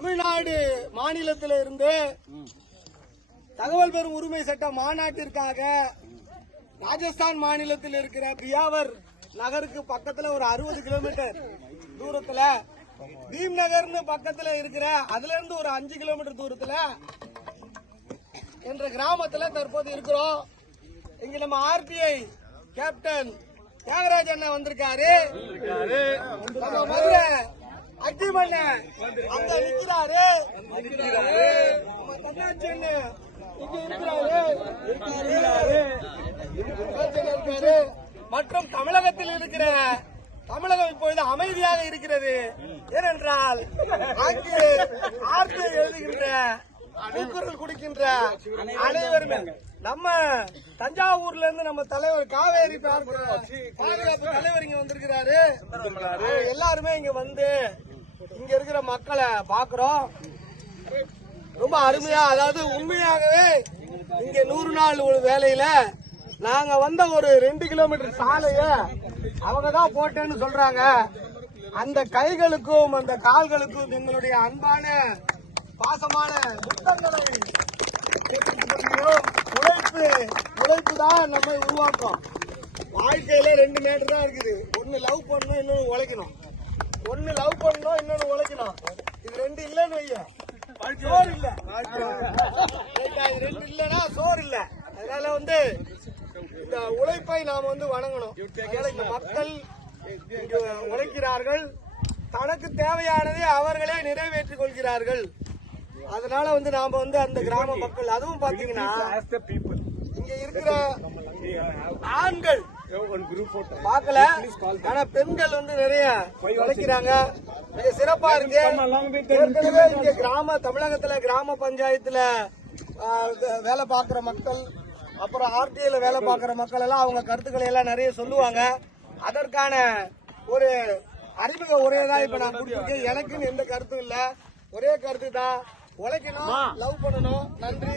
தமிழ்நாடு மாநிலத்தில் இருந்து தகவல் பெறும் உரிமை சட்ட மாநாட்டிற்காக ராஜஸ்தான் மாநிலத்தில் இருக்கிற பியாவர் நகருக்கு பக்கத்துல ஒரு 60 கிலோமீட்டர் தூரத்துல பீம் நகர்னு பக்கத்துல இருக்கிற அதுல இருந்து ஒரு 5 கிலோமீட்டர் தூரத்துல என்ற கிராமத்துல தற்போது இருக்கிறோம். இங்க நம்ம ஆர்டிஐ கேப்டன் தியாகராஜ் அண்ணா வந்திருக்காரு. நம்ம மதுரை அட்டிமண்ண அங்க நிக்கிறாரு. நம்ம தன்னாட்சி இங்க இருக்கிறாரு. மற்றும் தமிழகத்தில் இருக்கிற தமிழகம் இப்பொழுது அமைதியாக இருக்கிறது. ஏனென்றால் அங்கு ஆர்டிஐ எழுதுகின்ற திருக்குறள் குடிக்கின்ற அனைவருமே நம்ம தஞ்சாவூர்ல இருந்து நம்ம தலைவர் காவேரி பாதுகாப்பு தலைவர் இங்க வந்திருக்கிறாரு. எல்லாருமே இங்க வந்து இங்க இருக்கிற மக்களை பாக்குறோம். ரொம்ப அருமையா, அதாவது உண்மையாகவே இங்க 100 நாள் வேலையில நாங்க வந்த ஒரு 2 கிலோமீட்டர் சாலைய அவங்கதான் போட்டேன்னு சொல்றாங்க. அந்த கைகளுக்கும் அந்த கால்களுக்கும் எங்களுடைய அன்பான பாசமான புத்தகங்களை உழைப்பு தான் நம்மை உருவாக்கும். வாழ்க்கையில 2 மேட்டர் தான் இருக்குது. ஒன்னு லவ் பண்ணணும், இன்னொன்னு உழைக்கணும். ஒன்னு லவ் பண்ணணும், இன்னொன்னு உழைக்கணும். இது 2 இல்லன்னு வைய சோறு இல்ல. இது 2 இல்லன்னா சோறு இல்ல. அதனால வந்து இந்த உழைப்பை நாம வந்து வணங்கணும். இந்த மக்கள் உழைக்கிறார்கள், தனக்கு தேவையானதை அவர்களே நிறைவேற்றிக் கொள்கிறார்கள். அதனால வந்து நாம வந்து அந்த கிராம மக்கள், அதுவும் பாத்தீங்கன்னா இங்க இருக்கிற ஆண்கள் பார்க்கல, ஆனா பெண்கள் வந்து நிறைய உழைக்கிறாங்க. மிக சிறப்பா இருக்கு. ஏற்கனவே இங்க தமிழகத்துல கிராம பஞ்சாயத்துல வேலை பார்க்கிற மக்கள், அப்புறம் ஆர்டிஐல வேலை பார்க்கிற மக்கள் எல்லாம் அவங்க கருத்துக்களை எல்லாம் நிறைய சொல்லுவாங்க. அதற்கான ஒரு அறிமுக உரையதான் இப்ப நான் கொடுத்திருக்கேன். எனக்குன்னு எந்த கருத்தும் இல்ல, ஒரே கருத்து தான், உழைக்கணும், லவ் பண்ணணும். நன்றி.